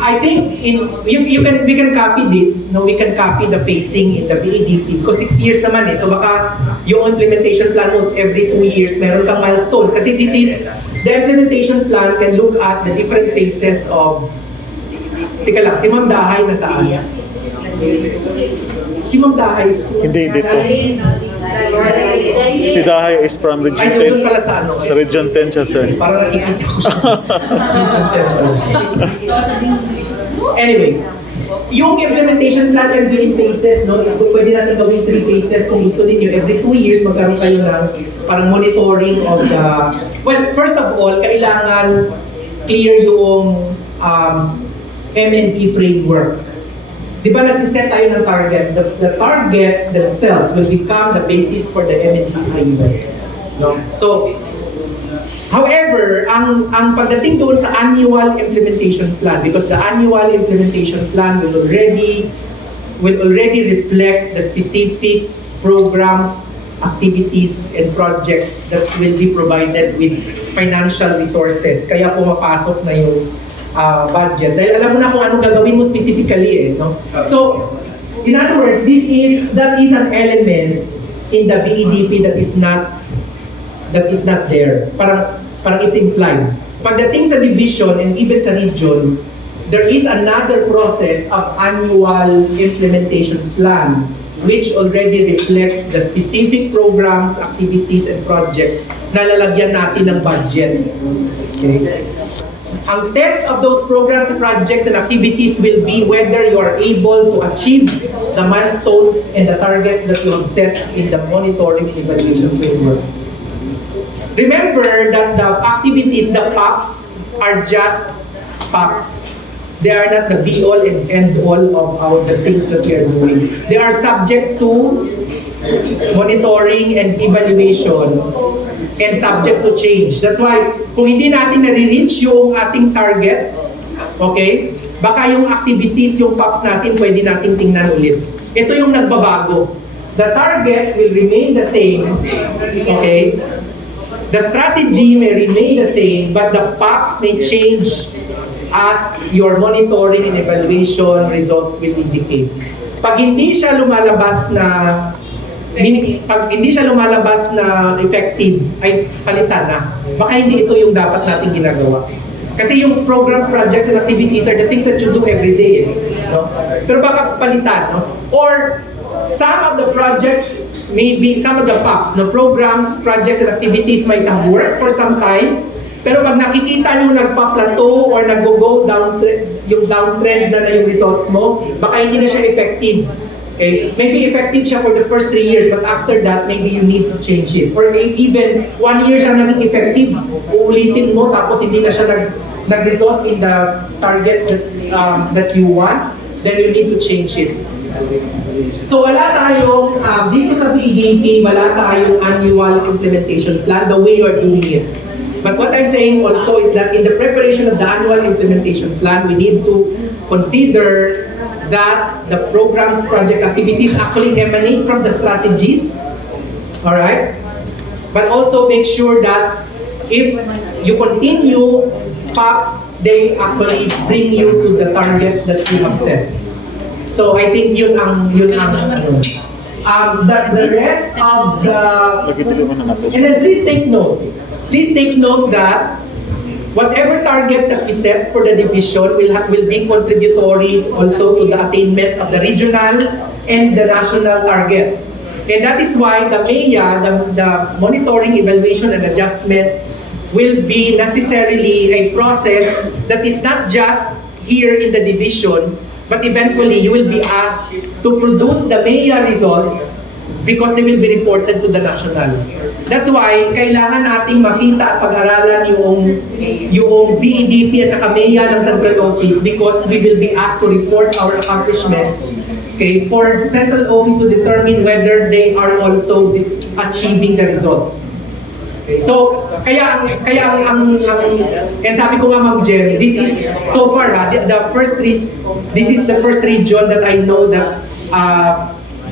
I think we can copy this. No, we can copy the phasing in the BEDP because 6 years naman so baka yung implementation plan mo every 2 years meron kang milestones kasi this is the implementation plan can look at the different phases of. Teka lang, si Ma'am Dahay na saan? Si Ma'am Dahay. Hindi dito. Si Dahay is from Region 10. Ay, doon pala sa Sa Region 10 siya, sir. Parang nakikita ko siya. Region 10 pala. Anyway, yung implementation plan can be in phases, no? Pwede natin gawin 3 phases kung gusto niyo. Every 2 years, magkaroon kayo ng parang monitoring of the. Well, first of all, kailangan clear yung M&P framework. Di ba nagsiset tayo ng target? The targets themselves will become the basis for the M&P framework. No? So, However, ang pagdating doon sa annual implementation plan, because the annual implementation plan will already reflect the specific programs, activities, and projects that will be provided with financial resources. Kaya pumapasok na yung budget. Dahil alam mo na kung anong gagawin mo specifically no? So, in other words, that is an element in the BEDP that is not there. Parang it's implied. Pagdating sa division and even sa region, there is another process of annual implementation plan which already reflects the specific programs, activities, and projects na lalagyan natin ng budget. Okay? Ang test of those programs, projects, and activities will be whether you are able to achieve the milestones and the targets that you have set in the monitoring and evaluation framework. Remember that the activities, the POPs, are just POPs. They are not the be-all and end-all of the things that we are doing. They are subject to monitoring and evaluation and subject to change. That's why, kung hindi natin nare-reach yung ating target, okay, baka yung activities, yung POPs natin, pwede natin tingnan ulit. Ito yung nagbabago. The targets will remain the same, okay? The strategy may remain the same, but the POPs may change as your monitoring and evaluation results will indicate. Pag hindi siya lumalabas na effective, ay palitan na. Baka hindi ito yung dapat natin ginagawa. Kasi yung programs, projects, and activities are the things that you do every day. No? Pero baka palitan. No? Or some of the projects, maybe some of the POPs, no, programs, projects, and activities might have worked for some time. Pero pag nakikita nyo nagpa-plateau or nag-go downtrend na yung results mo, baka hindi na siya effective. Okay? Maybe effective siya for the first 3 years, but after that, maybe you need to change it. Or maybe even 1 year siya naging effective, uulitin mo, tapos hindi na siya nag-result in the targets that you want, then you need to change it. So wala tayong, dito sa BEDP, wala tayong annual implementation plan the way you're doing it. But what I'm saying also is that in the preparation of the annual implementation plan, we need to consider that the programs, projects, activities actually emanate from the strategies, all right? But also make sure that if you continue POPs, they actually bring you to the targets that you have set. So I think yun ang the rest of the, and then please take note. Please take note that whatever target that we set for the division will be contributory also to the attainment of the regional and the national targets. And that is why the MEA, the monitoring, evaluation, and adjustment will be necessarily a process that is not just here in the division, but eventually you will be asked to produce the MEA results because they will be reported to the national. That's why kailangan nating makita at pag-aralan yung BEDP at saka MEA ng Central Office because we will be asked to report our accomplishments, okay, for Central Office to determine whether they are also achieving the results. Okay, so kaya and sabi ko nga Ma'am Jen, this is so far this is the first region that I know that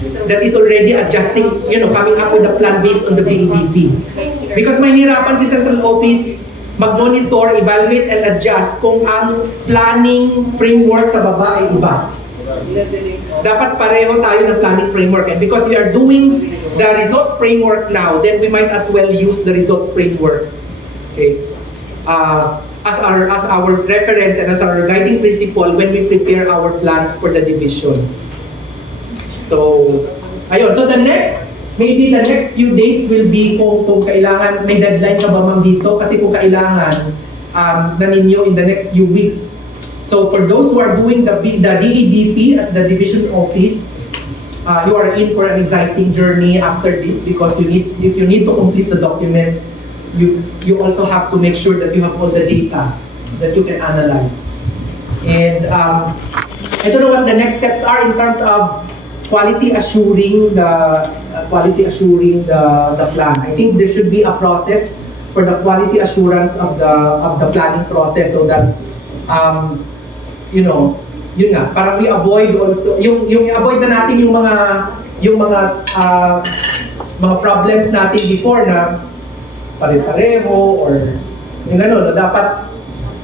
that is already adjusting, coming up with a plan based on the BEDP. Because mahirapan si Central Office mag-monitor, evaluate, and adjust kung ang planning framework sa baba ay iba. Dapat pareho tayo ng planning framework. And because we are doing the results framework now, then we might as well use the results framework, okay, as our reference and as our guiding principle when we prepare our plans for the division. So, ayun. So maybe the next few days will be kung kailangan, may deadline ka ba ma'am dito? Kasi kung kailangan na ninyo in the next few weeks. So for those who are doing the DEDP at the division office, you are in for an exciting journey after this because if you need to complete the document, you also have to make sure that you have all the data that you can analyze. And I don't know what the next steps are in terms of quality assuring the plan. I think there should be a process for the quality assurance of the planning process, so that you know, yun nga, parang we avoid also yung avoid na natin yung mga problems natin before na pare-pareho or yung ano, no, dapat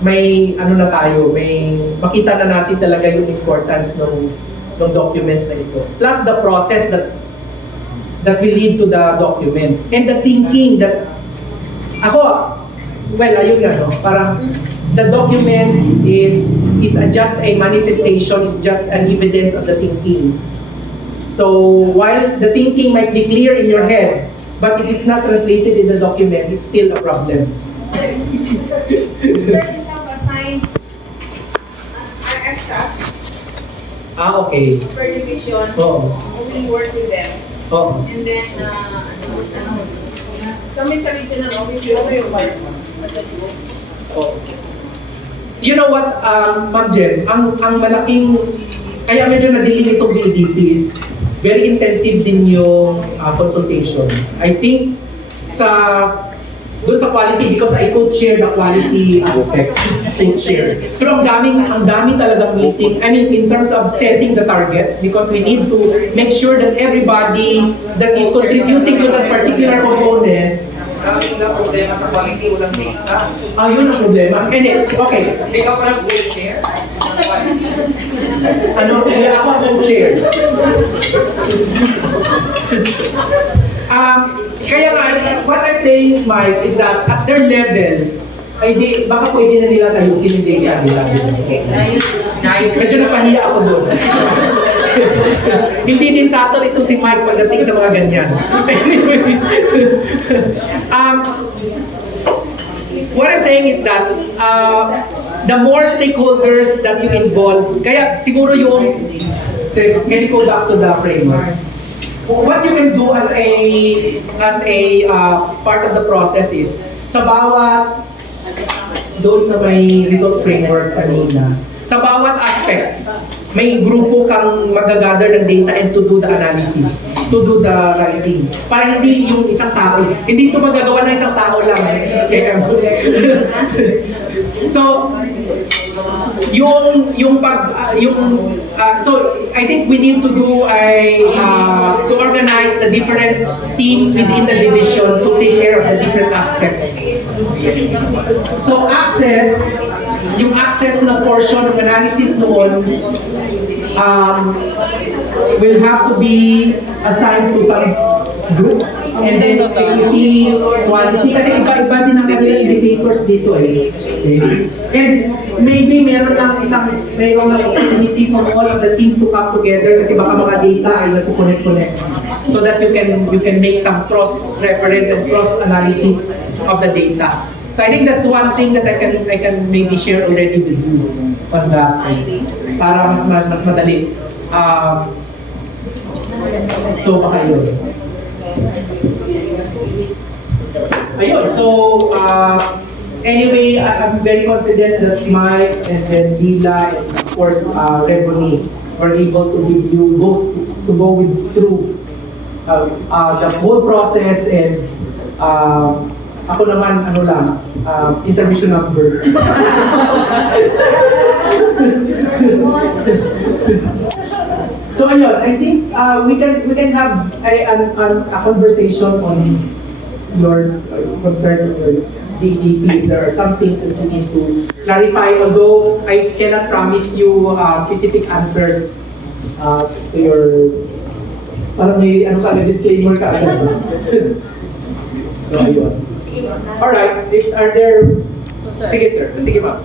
may ano na tayo, may makita na natin talaga yung importance ng document na ito. Plus the process that will lead to the document. And the thinking that, ayun nga, no, parang the document is just a manifestation, is just an evidence of the thinking. So while the thinking might be clear in your head, but if it's not translated in the document, it's still a problem. Okay. Per division, we work with them. And then, kami sa regional office, yung may part. You know what, Ma'am Jen, ang malaking, kaya medyo nadilim itong BDP is very intensive din yung consultation. I think doon sa quality, because I co-chair the quality aspect. Co-chair. Pero ang daming talagang meeting. I mean, in terms of setting the targets, because we need to make sure that everybody that is contributing to that particular component. Maraming na problema sa quality, walang data. Yun ang problema. Okay. Ikaw pa nag-share? Kaya ako ang co-chair. Kaya nga, what I'm saying, Mike, is that at their level, baka pwede na nila ayusin yung data nila. Medyo napahiya ako doon. Hindi din sa atin ito si Mike pagdating sa mga ganyan. Anyway, what I'm saying is that the more stakeholders that you involve, kaya siguro yung, can you go back to the framework? What you can do as a part of the process is, sa bawat, doon sa may results framework kanina, sa bawat aspect, may grupo kang magagather ng data and to do the analysis, to do the writing. Para hindi yung isang tao, hindi ito magagawa ng isang tao lang. So, so I think we need to do to organize the different teams within the division to take care of the different aspects. So yung access na portion of analysis noon will have to be assigned to some group. And then quality, kasi iba-iba din ang kanilang indicators dito eh. Okay. And maybe meron lang opportunity for all of the teams to come together kasi baka mga data ay nagko-connect so that you can make some cross-reference and cross-analysis of the data. So I think that's one thing that I can maybe share already with you on that, para mas madali. So baka yun. Ayun, so anyway, I'm very confident that Mike and then Lila and of course Rebony were able to give you both to go through the whole process, and ako naman intermission number. So ayun, I think we can have a conversation on your concerns on your DDP. There are some things that you need to clarify, although I cannot promise you specific answers to your, parang may disclaimer ka agad. So ayun. Alright, are there, sige sir, sige ma'am.